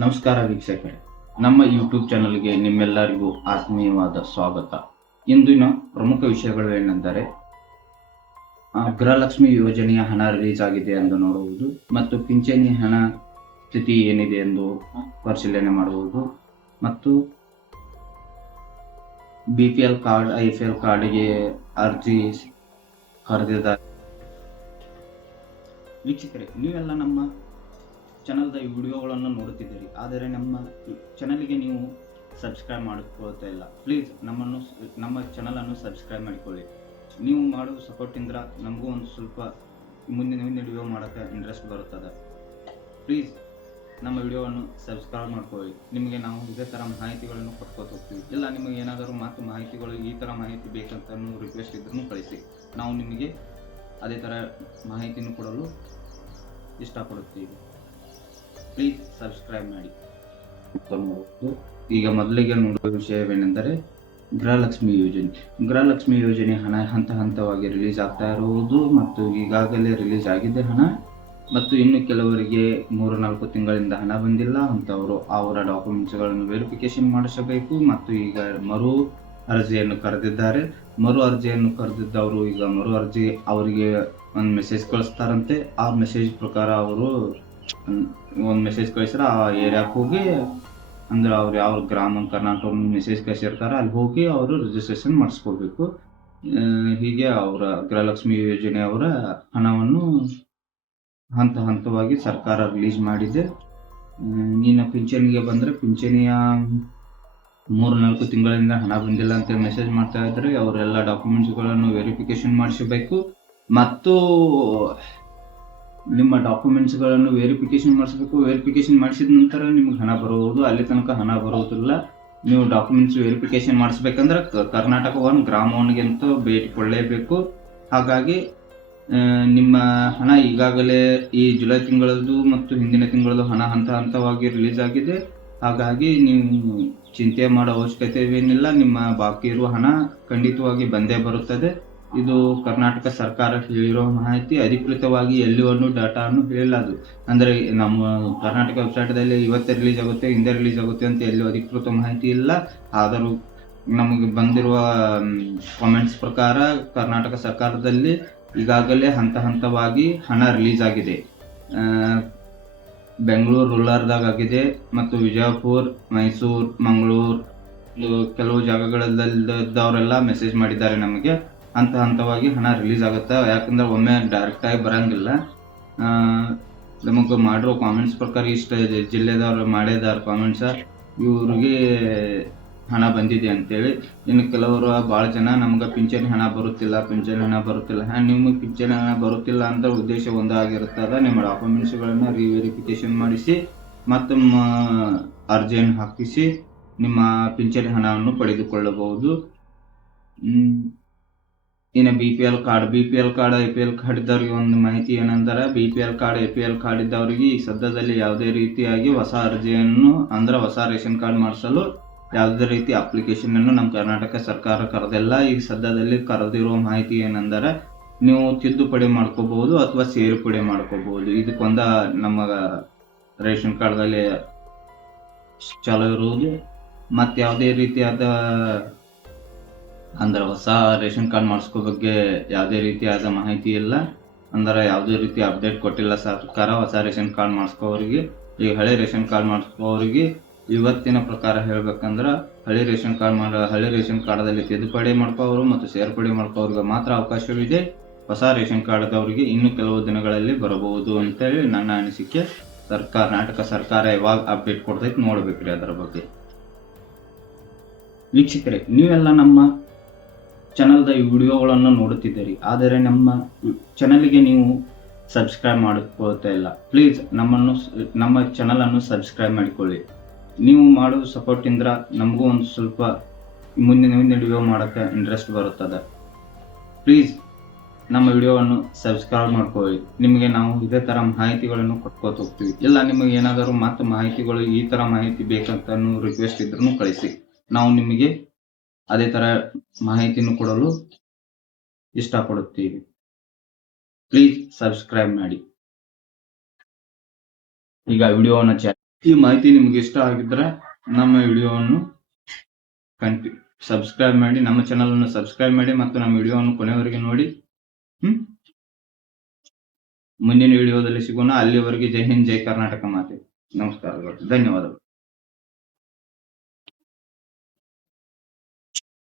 ನಮಸ್ಕಾರ ವೀಕ್ಷಕರೇ, ನಮ್ಮ ಯೂಟ್ಯೂಬ್ ಚಾನಲ್ಗೆ ನಿಮ್ಮೆಲ್ಲರಿಗೂ ಆತ್ಮೀಯವಾದ ಸ್ವಾಗತ. ಇಂದಿನ ಪ್ರಮುಖ ವಿಷಯಗಳು ಏನೆಂದರೆ ಗೃಹಲಕ್ಷ್ಮಿ ಯೋಜನೆಯ ಹಣ ರಿಲೀಸ್ ಆಗಿದೆ ಎಂದು ನೋಡುವುದು ಮತ್ತು ಪಿಂಚಣಿ ಹಣ ಸ್ಥಿತಿ ಏನಿದೆ ಎಂದು ಪರಿಶೀಲನೆ ಮಾಡುವುದು ಮತ್ತು BPL ಕಾರ್ಡ್ IFL ಕಾರ್ಡ್ಗೆ ಅರ್ಜಿ ಕರೆದಿದ್ದಾರೆ. ವೀಕ್ಷಕರೇ, ನೀವೆಲ್ಲ ನಮ್ಮ ಚಾನಲ್ದ ವಿಡಿಯೋಗಳನ್ನು ನೋಡುತ್ತಿದ್ದೀರಿ, ಆದರೆ ನಮ್ಮ ಚಾನಲ್ಗೆ ನೀವು ಸಬ್ಸ್ಕ್ರೈಬ್ ಮಾಡಿಕೊಳ್ತಾ ಇಲ್ಲ. ಪ್ಲೀಸ್ ನಮ್ಮ ಚಾನಲನ್ನು ಸಬ್ಸ್ಕ್ರೈಬ್ ಮಾಡಿಕೊಳ್ಳಿ. ನೀವು ಮಾಡುವ ಸಪೋರ್ಟಿಂದ ನಮಗೂ ಒಂದು ಸ್ವಲ್ಪ ಮುಂದಿನ ವಿಡಿಯೋ ಮಾಡೋಕ್ಕೆ ಇಂಟ್ರೆಸ್ಟ್ ಬರುತ್ತದೆ. ಪ್ಲೀಸ್ ನಮ್ಮ ವಿಡಿಯೋವನ್ನು ಸಬ್ಸ್ಕ್ರೈಬ್ ಮಾಡ್ಕೊಳ್ಳಿ. ನಿಮಗೆ ನಾವು ಇದೇ ಥರ ಮಾಹಿತಿಗಳನ್ನು ಕೊಟ್ಕೋತ ಹೋಗ್ತೀವಿ. ಇಲ್ಲ ನಿಮಗೆ ಏನಾದರೂ ಮಾಹಿತಿಗಳು ಈ ಥರ ಮಾಹಿತಿ ಬೇಕಂತ ರಿಕ್ವೆಸ್ಟ್ ಇದ್ರೂ ಕಳಿಸಿ, ನಾವು ನಿಮಗೆ ಅದೇ ಥರ ಮಾಹಿತಿಯನ್ನು ಕೊಡಲು ಇಷ್ಟಪಡುತ್ತೀವಿ. ಪ್ಲೀಸ್ ಸಬ್ಸ್ಕ್ರೈಬ್ ಮಾಡಿ. ಈಗ ಮೊದಲಿಗೆ ನೋಡುವ ವಿಷಯವೇನೆಂದರೆ ಗೃಹಲಕ್ಷ್ಮಿ ಯೋಜನೆ ಹಣ ಹಂತವಾಗಿ ರಿಲೀಸ್ ಆಗ್ತಾ ಇರುವುದು ಮತ್ತು ಈಗಾಗಲೇ ರಿಲೀಸ್ ಆಗಿದೆ ಹಣ ಮತ್ತು ಇನ್ನು ಕೆಲವರಿಗೆ 3-4 ತಿಂಗಳಿಂದ ಹಣ ಬಂದಿಲ್ಲ ಅಂತವರು ಅವರ ಡಾಕ್ಯುಮೆಂಟ್ಸ್ಗಳನ್ನು ವೆರಿಫಿಕೇಶನ್ ಮಾಡಿಸಬೇಕು ಮತ್ತು ಈಗ ಮರು ಅರ್ಜಿಯನ್ನು ಕರೆದಿದ್ದಾರೆ. ಮರು ಅರ್ಜಿಯನ್ನು ಕರೆದಿದ್ದವರು ಈಗ ಮರು ಅರ್ಜಿ ಅವರಿಗೆ ಒಂದು ಮೆಸೇಜ್ ಕಳಿಸ್ತಾರಂತೆ. ಆ ಮೆಸೇಜ್ ಪ್ರಕಾರ ಅವರು ಒಂದು ಮೆಸೇಜ್ ಕಳಿಸ್ರೆ ಆ ಏರಿಯಾಕ್ಕೆ ಹೋಗಿ, ಅಂದ್ರೆ ಅವ್ರು ಯಾವ ಗ್ರಾಮ ಕರ್ನಾಟಕ ಮೆಸೇಜ್ ಕಳಿಸಿರ್ತಾರೆ ಅಲ್ಲಿ ಹೋಗಿ ಅವರು ರಿಜಿಸ್ಟ್ರೇಷನ್ ಮಾಡಿಸ್ಕೋಬೇಕು. ಹೀಗೆ ಅವರ ಗೃಹಲಕ್ಷ್ಮಿ ಯೋಜನೆ ಅವರ ಹಣವನ್ನು ಹಂತವಾಗಿ ಸರ್ಕಾರ ರಿಲೀಸ್ ಮಾಡಿದೆ. ನೀನು ಪಿಂಚಣಿಗೆ ಬಂದರೆ ಪಿಂಚಣಿಯ 3-4 ತಿಂಗಳಿಂದ ಹಣ ಬಂದಿಲ್ಲ ಅಂತೇಳಿ ಮೆಸೇಜ್ ಮಾಡ್ತಾ ಇದ್ದಾರೆ. ಅವರೆಲ್ಲ ಡಾಕ್ಯುಮೆಂಟ್ಸ್ಗಳನ್ನು ವೆರಿಫಿಕೇಶನ್ ಮಾಡಿಸಬೇಕು ಮತ್ತು ನಿಮ್ಮ ಡಾಕ್ಯುಮೆಂಟ್ಸ್ಗಳನ್ನು ವೆರಿಫಿಕೇಶನ್ ಮಾಡಿಸಬೇಕು. ವೆರಿಫಿಕೇಶನ್ ಮಾಡಿಸಿದ ನಂತರ ನಿಮ್ಗೆ ಹಣ ಬರುವುದು, ಅಲ್ಲಿ ತನಕ ಹಣ ಬರುವುದಿಲ್ಲ. ನೀವು ಡಾಕ್ಯುಮೆಂಟ್ಸ್ ವೆರಿಫಿಕೇಶನ್ ಮಾಡಿಸ್ಬೇಕಂದ್ರೆ ಕರ್ನಾಟಕ ಗ್ರಾಮವನ್ಗೆ ಅಂತ ಭೇಟಿ ಕೊಡಲೇಬೇಕು. ಹಾಗಾಗಿ ನಿಮ್ಮ ಹಣ ಈಗಾಗಲೇ ಈ ಜುಲೈ ತಿಂಗಳದ್ದು ಮತ್ತು ಹಿಂದಿನ ತಿಂಗಳದ್ದು ಹಣ ಹಂತವಾಗಿ ರಿಲೀಸ್ ಆಗಿದೆ. ಹಾಗಾಗಿ ನೀವು ಚಿಂತೆ ಮಾಡೋ ಅವಶ್ಯಕತೆವೇನಿಲ್ಲ. ನಿಮ್ಮ ಬಾಕಿ ಇರುವ ಹಣ ಖಂಡಿತವಾಗಿ ಬಂದೇ ಬರುತ್ತದೆ. ಇದು ಕರ್ನಾಟಕ ಸರ್ಕಾರ ಹೇಳಿರೋ ಮಾಹಿತಿ. ಅಧಿಕೃತವಾಗಿ ಎಲ್ಲಿಯೂ ಡಾಟಾನು ಹೇಳಿಲ್ಲ. ಅದು ಅಂದರೆ ನಮ್ಮ ಕರ್ನಾಟಕ ವೆಬ್ಸೈಟ್ದಲ್ಲಿ ಇವತ್ತೇ ರಿಲೀಸ್ ಆಗುತ್ತೆ, ಹಿಂದೆ ರಿಲೀಸ್ ಆಗುತ್ತೆ ಅಂತ ಎಲ್ಲೂ ಅಧಿಕೃತ ಮಾಹಿತಿ ಇಲ್ಲ. ಆದರೂ ನಮಗೆ ಬಂದಿರುವ ಕಾಮೆಂಟ್ಸ್ ಪ್ರಕಾರ ಕರ್ನಾಟಕ ಸರ್ಕಾರದಲ್ಲಿ ಈಗಾಗಲೇ ಹಂತವಾಗಿ ಹಣ ರಿಲೀಸ್ ಆಗಿದೆ. ಬೆಂಗಳೂರು ರೂರಲ್ದಾಗ ಆಗಿದೆ ಮತ್ತು ವಿಜಯಪುರ, ಮೈಸೂರು, ಮಂಗಳೂರು ಕೆಲವು ಜಾಗಗಳಲ್ಲಿದ್ದವರೆಲ್ಲ ಮೆಸೇಜ್ ಮಾಡಿದ್ದಾರೆ ನಮಗೆ. ಹಂತವಾಗಿ ಹಣ ರಿಲೀಸ್ ಆಗುತ್ತೆ. ಯಾಕಂದ್ರೆ ಒಮ್ಮೆ ಡೈರೆಕ್ಟಾಗಿ ಬರೋಂಗಿಲ್ಲ. ನಮಗೆ ಮಾಡಿರೋ ಕಾಮೆಂಟ್ಸ್ ಪ್ರಕಾರ ಇಷ್ಟ ಜಿಲ್ಲೆದವ್ರು ಮಾಡಿದ್ದಾರೆ ಕಾಮೆಂಟ್ಸ, ಇವ್ರಿಗೆ ಹಣ ಬಂದಿದೆ ಅಂತೇಳಿ. ಇನ್ನು ಕೆಲವರು ಭಾಳ ಜನ ನಮ್ಗೆ ಪಿಂಚಣಿ ಹಣ ಬರುತ್ತಿಲ್ಲ. ನಿಮಗೆ ಪಿಂಚಣಿ ಹಣ ಬರುತ್ತಿಲ್ಲ ಅಂತ ಉದ್ದೇಶ ಒಂದಾಗಿರುತ್ತದೆ. ನಿಮ್ಮ ಡಾಕ್ಯುಮೆಂಟ್ಸ್ಗಳನ್ನು ರಿವೆರಿಫಿಕೇಶನ್ ಮಾಡಿಸಿ ಮತ್ತು ಅರ್ಜಿಯನ್ನು ಹಾಕಿಸಿ ನಿಮ್ಮ ಪಿಂಚಣಿ ಹಣವನ್ನು ಪಡೆದುಕೊಳ್ಳಬಹುದು. ಇನ್ನು BPL ಕಾರ್ಡ್ IPL ಕಾರ್ಡ್ ಇದ್ದವ್ರಿಗೆ ಒಂದು ಮಾಹಿತಿ ಏನಂದರೆ, BPL ಕಾರ್ಡ್ IPL ಕಾರ್ಡ್ ಇದ್ದವರಿಗೆ ಈ ಸದ್ಯದಲ್ಲಿ ಯಾವುದೇ ರೀತಿಯಾಗಿ ಹೊಸ ಅರ್ಜಿಯನ್ನು ಅಂದ್ರೆ ಹೊಸ ರೇಷನ್ ಕಾರ್ಡ್ ಮಾಡಿಸಲು ಯಾವುದೇ ರೀತಿ ಅಪ್ಲಿಕೇಶನ್ ಅನ್ನು ನಮ್ಮ ಕರ್ನಾಟಕ ಸರ್ಕಾರ ಕರೆದಿಲ್ಲ. ಈಗ ಸದ್ಯದಲ್ಲಿ ಕರೆದಿರುವ ಮಾಹಿತಿ ಏನೆಂದರೆ, ನೀವು ತಿದ್ದುಪಡಿ ಮಾಡ್ಕೋಬಹುದು ಅಥವಾ ಸೇರ್ಪಡೆ ಮಾಡ್ಕೋಬಹುದು. ಇದಕ್ಕೊಂದ ನಮ್ಮ ರೇಷನ್ ಕಾರ್ಡ್ದಲ್ಲಿ ಚಾಲು ಇರುವುದು. ಮತ್ತು ಯಾವುದೇ ರೀತಿಯಾದ ಅಂದ್ರೆ ಹೊಸ ರೇಷನ್ ಕಾರ್ಡ್ ಮಾಡಿಸ್ಕೋ ಬಗ್ಗೆ ಯಾವುದೇ ರೀತಿಯಾದ ಮಾಹಿತಿ ಇಲ್ಲ. ಅಂದ್ರೆ ಯಾವುದೇ ರೀತಿ ಅಪ್ಡೇಟ್ ಕೊಟ್ಟಿಲ್ಲ ಸರ್ಕಾರ ಹೊಸ ರೇಷನ್ ಕಾರ್ಡ್ ಮಾಡಿಸ್ಕೋರಿಗೆ. ಈಗ ಹಳೆ ರೇಷನ್ ಕಾರ್ಡ್ ಮಾಡಿಸ್ಕೋರಿಗೆ ಇವತ್ತಿನ ಪ್ರಕಾರ ಹೇಳ್ಬೇಕಂದ್ರೆ ಹಳೆ ರೇಷನ್ ಕಾರ್ಡ್ದಲ್ಲಿ ತಿದ್ದುಪಡಿ ಮಾಡ್ಕೋರು ಮತ್ತು ಸೇರ್ಪಡೆ ಮಾಡ್ಕೋರಿಗೆ ಮಾತ್ರ ಅವಕಾಶವಿದೆ. ಹೊಸ ರೇಷನ್ ಕಾರ್ಡ್ದವರಿಗೆ ಇನ್ನು ಕೆಲವು ದಿನಗಳಲ್ಲಿ ಬರಬಹುದು ಅಂತೇಳಿ ನನ್ನ ಅನಿಸಿಕೆ. ಕರ್ನಾಟಕ ಸರ್ಕಾರ ಯಾವಾಗ ಅಪ್ಡೇಟ್ ಕೊಡ್ತೈತೆ ನೋಡ್ಬೇಕ್ರಿ ಅದರ ಬಗ್ಗೆ. ವೀಕ್ಷಕರೇ, ನೀವೆಲ್ಲ ನಮ್ಮ ಚಾನಲ್ದ ವಿಡಿಯೋಗಳನ್ನು ನೋಡುತ್ತಿದ್ದೀರಿ, ಆದರೆ ನಮ್ಮ ಚಾನಲ್ಗೆ ನೀವು ಸಬ್ಸ್ಕ್ರೈಬ್ ಮಾಡಿಕೊಳ್ತಾ ಇಲ್ಲ. ಪ್ಲೀಸ್ ನಮ್ಮ ಚಾನಲನ್ನು ಸಬ್ಸ್ಕ್ರೈಬ್ ಮಾಡಿಕೊಳ್ಳಿ. ನೀವು ಮಾಡುವ ಸಪೋರ್ಟಿಂದ ನಮಗೂ ಒಂದು ಸ್ವಲ್ಪ ಮುಂದಿನ ವಿಡಿಯೋ ಮಾಡೋಕ್ಕೆ ಇಂಟ್ರೆಸ್ಟ್ ಬರುತ್ತದೆ. ಪ್ಲೀಸ್ ನಮ್ಮ ವಿಡಿಯೋವನ್ನು ಸಬ್ಸ್ಕ್ರೈಬ್ ಮಾಡ್ಕೊಳ್ಳಿ. ನಿಮಗೆ ನಾವು ಇದೇ ಥರ ಮಾಹಿತಿಗಳನ್ನು ಕೊಟ್ಕೋತ ಹೋಗ್ತೀವಿ. ಇಲ್ಲ ನಿಮಗೆ ಏನಾದರೂ ಮಾಹಿತಿಗಳು ಈ ಥರ ಮಾಹಿತಿ ಬೇಕಂತ ರಿಕ್ವೆಸ್ಟ್ ಇದ್ರೂ ಕಳಿಸಿ, ನಾವು ನಿಮಗೆ ಅದೇ ಥರ ಮಾಹಿತಿಯನ್ನು ಕೊಡಲು ಇಷ್ಟಪಡುತ್ತೀವಿ. ಪ್ಲೀಸ್ ಸಬ್ಸ್ಕ್ರೈಬ್ ಮಾಡಿ. ಈಗ ವಿಡಿಯೋವನ್ನು ಈ ಮಾಹಿತಿ ನಿಮ್ಗೆ ಇಷ್ಟ ಆಗಿದ್ರೆ ನಮ್ಮ ವಿಡಿಯೋವನ್ನು ಸಬ್ಸ್ಕ್ರೈಬ್ ಮಾಡಿ, ನಮ್ಮ ಚಾನಲ್ ಅನ್ನು ಸಬ್ಸ್ಕ್ರೈಬ್ ಮಾಡಿ ಮತ್ತು ನಮ್ಮ ವಿಡಿಯೋವನ್ನು ಕೊನೆವರೆಗೆ ನೋಡಿ. ಮುಂದಿನ ವಿಡಿಯೋದಲ್ಲಿ ಸಿಗೋಣ. ಅಲ್ಲಿವರೆಗೆ ಜೈ ಹಿಂದ್, ಜೈ ಕರ್ನಾಟಕ ಮಾತೆ. ನಮಸ್ಕಾರಗಳು, ಧನ್ಯವಾದಗಳು.